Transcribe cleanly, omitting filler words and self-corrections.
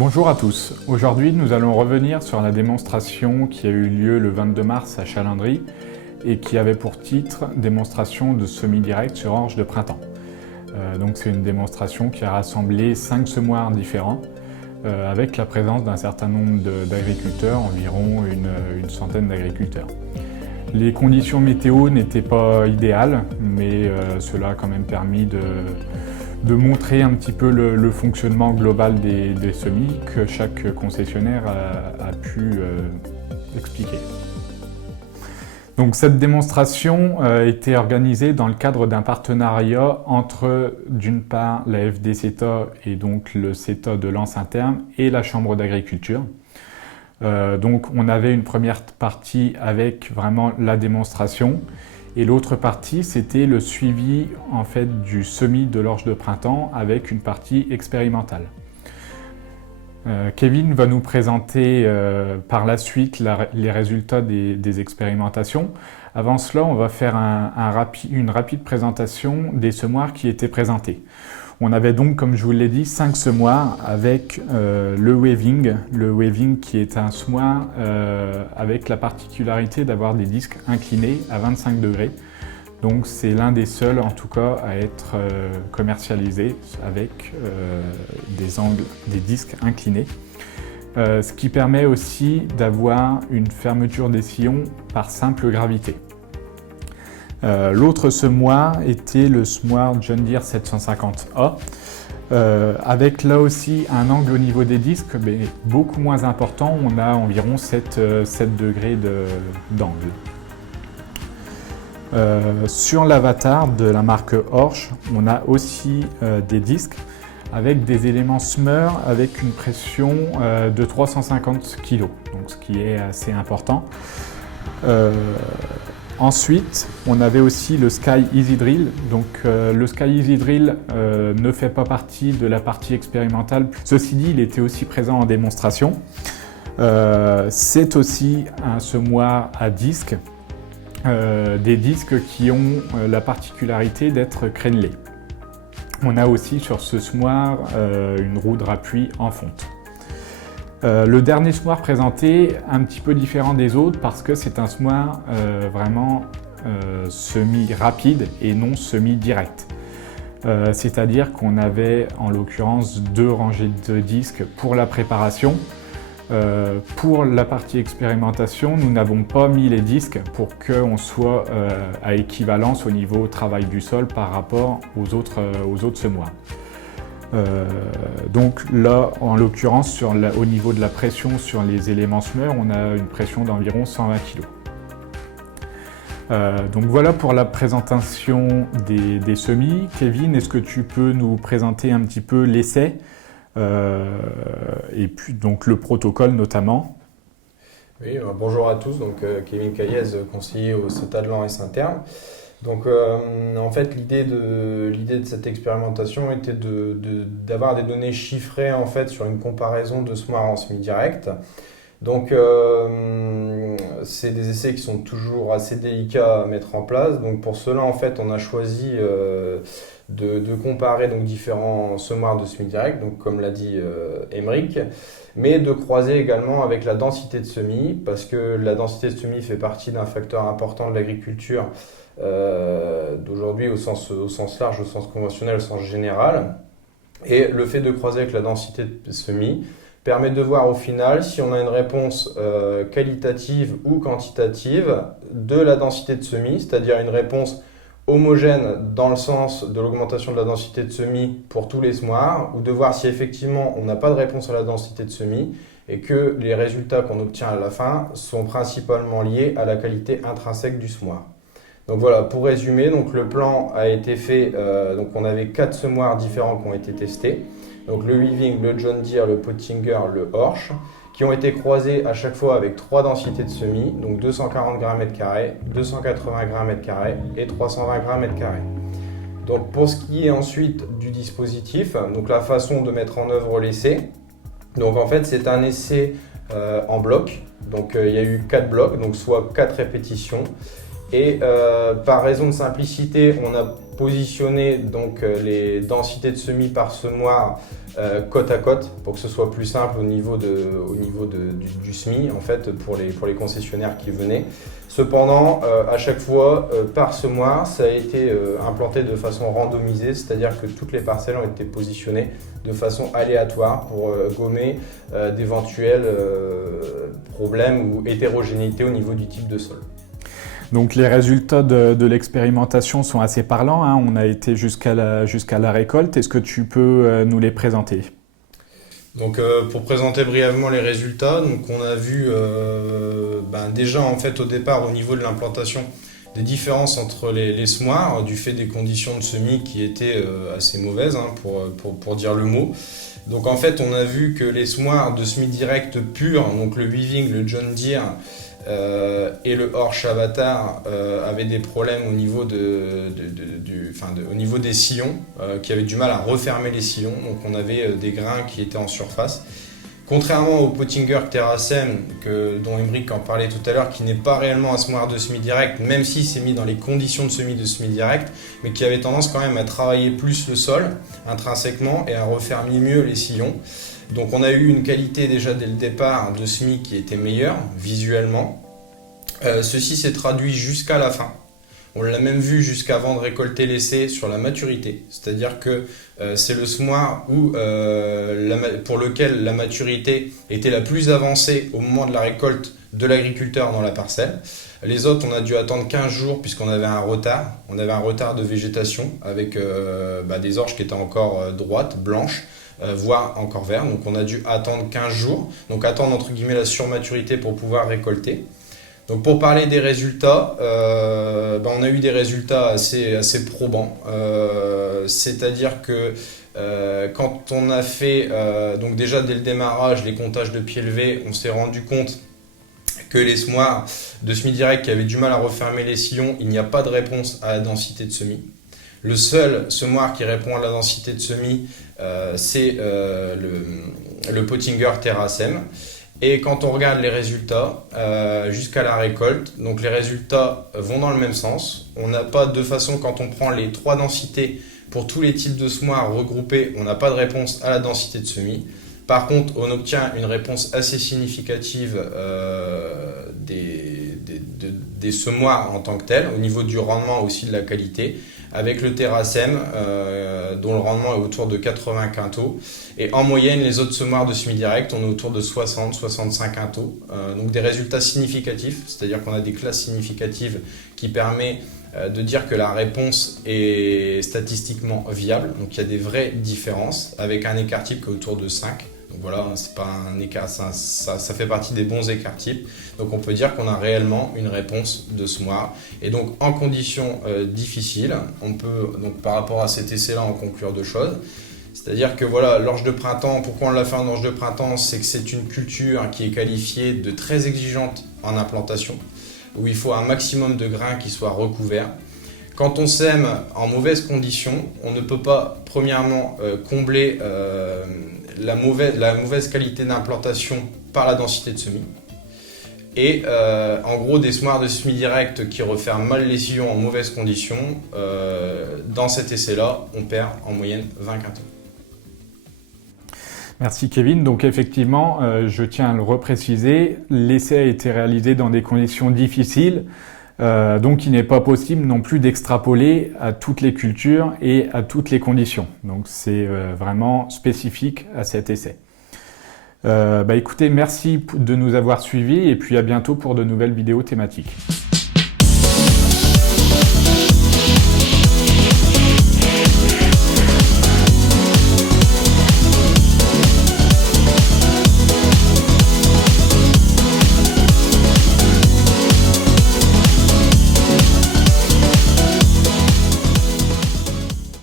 Bonjour à tous. Aujourd'hui, nous allons revenir sur la démonstration qui a eu lieu le 22 mars à Chalindry et qui avait pour titre « Démonstration de semis direct sur orge de printemps ». Donc c'est une démonstration qui a rassemblé 5 semoirs différents avec la présence d'un certain nombre d'agriculteurs, environ une centaine d'agriculteurs. Les conditions météo n'étaient pas idéales, mais cela a quand même permis de montrer un petit peu le fonctionnement global des semis que chaque concessionnaire a pu expliquer. Donc, cette démonstration a été organisée dans le cadre d'un partenariat entre, d'une part, la FD-CETA et donc le CETA de Lens-Interne et la Chambre d'agriculture. Donc, on avait une première partie avec vraiment la démonstration. Et l'autre partie, c'était le suivi en fait, du semis de l'orge de printemps avec une partie expérimentale. Kevin va nous présenter par la suite les résultats des expérimentations. Avant cela, on va faire une rapide présentation des semoirs qui étaient présentés. On avait donc, comme je vous l'ai dit, 5 semoirs avec le waving qui est un semoir avec la particularité d'avoir des disques inclinés à 25 degrés. Donc c'est l'un des seuls en tout cas à être commercialisé avec des disques inclinés. Ce qui permet aussi d'avoir une fermeture des sillons par simple gravité. L'autre semoir était le semoir John Deere 750A, avec là aussi un angle au niveau des disques mais beaucoup moins important, on a environ 7 degrés d'angle. Sur l'avatar de la marque Horsch, on a aussi des disques avec des éléments SMUR avec une pression de 350 kg, donc ce qui est assez important. Ensuite, on avait aussi le Sky Easy Drill. Donc, le Sky Easy Drill ne fait pas partie de la partie expérimentale. Ceci dit, il était aussi présent en démonstration. C'est aussi un semoir à disque. Des disques qui ont la particularité d'être crénelés. On a aussi sur ce semoir une roue de rappui en fonte. Le dernier semoir présenté, un petit peu différent des autres parce que c'est un semoir vraiment semi-rapide et non semi-direct. C'est-à-dire qu'on avait en l'occurrence 2 rangées de disques pour la préparation. Pour la partie expérimentation, nous n'avons pas mis les disques pour qu'on soit à équivalence au niveau travail du sol par rapport aux autres semoirs. Donc là, en l'occurrence, au niveau de la pression sur les éléments SMUR, on a une pression d'environ 120 kg. Donc voilà pour la présentation des semis. Kevin, est-ce que tu peux nous présenter un petit peu l'essai et puis donc le protocole notamment? Oui, bonjour à tous, donc Kevin Caillez, conseiller au CETA de Lens-Interne. Donc en fait l'idée de cette expérimentation était d'avoir des données chiffrées en fait sur une comparaison de semoirs en semi-direct. Donc c'est des essais qui sont toujours assez délicats à mettre en place. Donc pour cela en fait on a choisi de comparer donc différents semoirs de semi-direct, donc comme l'a dit Émeric, mais de croiser également avec la densité de semis, parce que la densité de semis fait partie d'un facteur important de l'agriculture d'aujourd'hui au sens large, au sens conventionnel, au sens général. Et le fait de croiser avec la densité de semis permet de voir au final si on a une réponse qualitative ou quantitative de la densité de semis, c'est-à-dire une réponse homogène dans le sens de l'augmentation de la densité de semis pour tous les semoirs, ou de voir si effectivement on n'a pas de réponse à la densité de semis et que les résultats qu'on obtient à la fin sont principalement liés à la qualité intrinsèque du semoir. Donc voilà, pour résumer, donc le plan a été fait, donc on avait 4 semoirs différents qui ont été testés, donc le Weaving, le John Deere, le Pottinger, le Horsch, qui ont été croisés à chaque fois avec 3 densités de semis, donc 240 g/m², 280 g/m² et 320 g/m². Donc pour ce qui est ensuite du dispositif, donc la façon de mettre en œuvre l'essai, donc en fait c'est un essai en bloc, donc il y a eu 4 blocs, donc soit 4 répétitions. Et par raison de simplicité, on a positionner donc, les densités de semis par semoir côte à côte pour que ce soit plus simple au niveau du semis en fait, pour les concessionnaires qui venaient. Cependant, à chaque fois, par semoir, ça a été implanté de façon randomisée, c'est-à-dire que toutes les parcelles ont été positionnées de façon aléatoire pour gommer d'éventuels problèmes ou hétérogénéité au niveau du type de sol. Donc les résultats de l'expérimentation sont assez parlants, hein. On a été jusqu'à la récolte. Est-ce que tu peux nous les présenter? Donc pour présenter brièvement les résultats, donc on a vu déjà en fait au départ au niveau de l'implantation des différences entre les semoirs du fait des conditions de semis qui étaient assez mauvaises, hein, pour dire le mot. Donc en fait on a vu que les semoirs de semis direct purs, donc le Weaving, le John Deere et le Horsch Avatar avaient des problèmes au niveau, au niveau des sillons, qui avaient du mal à refermer les sillons, donc on avait des grains qui étaient en surface. Contrairement au Pottinger Terrasem, dont Emeric en parlait tout à l'heure, qui n'est pas réellement un semoir de semis direct, même s'il s'est mis dans les conditions de semis direct, mais qui avait tendance quand même à travailler plus le sol intrinsèquement et à refermer mieux les sillons. Donc on a eu une qualité déjà dès le départ de semis qui était meilleure visuellement. Ceci s'est traduit jusqu'à la fin. On l'a même vu jusqu'avant de récolter l'essai sur la maturité. C'est-à-dire que c'est le semoir pour lequel la maturité était la plus avancée au moment de la récolte de l'agriculteur dans la parcelle. Les autres, on a dû attendre 15 jours puisqu'on avait un retard. On avait un retard de végétation avec des orges qui étaient encore droites, blanches, voire encore vertes. Donc on a dû attendre 15 jours. Donc attendre entre guillemets la surmaturité pour pouvoir récolter. Donc pour parler des résultats, on a eu des résultats assez probants. C'est-à-dire que quand on a fait, donc déjà dès le démarrage, les comptages de pieds levés, on s'est rendu compte que les semoirs de semis direct qui avaient du mal à refermer les sillons, il n'y a pas de réponse à la densité de semis. Le seul semoir qui répond à la densité de semis, c'est le Pottinger Terrasem. Et quand on regarde les résultats jusqu'à la récolte, donc les résultats vont dans le même sens. On n'a pas de façon, quand on prend les 3 densités pour tous les types de semoirs regroupés, on n'a pas de réponse à la densité de semis. Par contre, on obtient une réponse assez significative des semoirs en tant que tels, au niveau du rendement aussi de la qualité, avec le Terrasem dont le rendement est autour de 80 quintaux. Et en moyenne, les autres semoirs de semis direct, on est autour de 60-65 quintaux. Donc des résultats significatifs, c'est-à-dire qu'on a des classes significatives qui permettent de dire que la réponse est statistiquement viable. Donc il y a des vraies différences avec un écart type qui est autour de 5. Donc voilà, c'est pas un écart, ça fait partie des bons écarts types. Donc on peut dire qu'on a réellement une réponse de semoir. Et donc en conditions difficiles, on peut donc par rapport à cet essai-là en conclure 2 choses. C'est-à-dire que voilà, l'orge de printemps, pourquoi on l'a fait en orge de printemps, c'est que c'est une culture qui est qualifiée de très exigeante en implantation, où il faut un maximum de grains qui soient recouverts. Quand on sème en mauvaises conditions, on ne peut pas premièrement combler la mauvaise qualité d'implantation par la densité de semis. Et en gros, des semoirs de semis direct qui referment mal les sillons en mauvaises conditions, dans cet essai-là, on perd en moyenne 20 quintaux. Merci Kevin. Donc effectivement, je tiens à le repréciser, l'essai a été réalisé dans des conditions difficiles, donc il n'est pas possible non plus d'extrapoler à toutes les cultures et à toutes les conditions. Donc c'est vraiment spécifique à cet essai. Écoutez, merci de nous avoir suivis et puis à bientôt pour de nouvelles vidéos thématiques.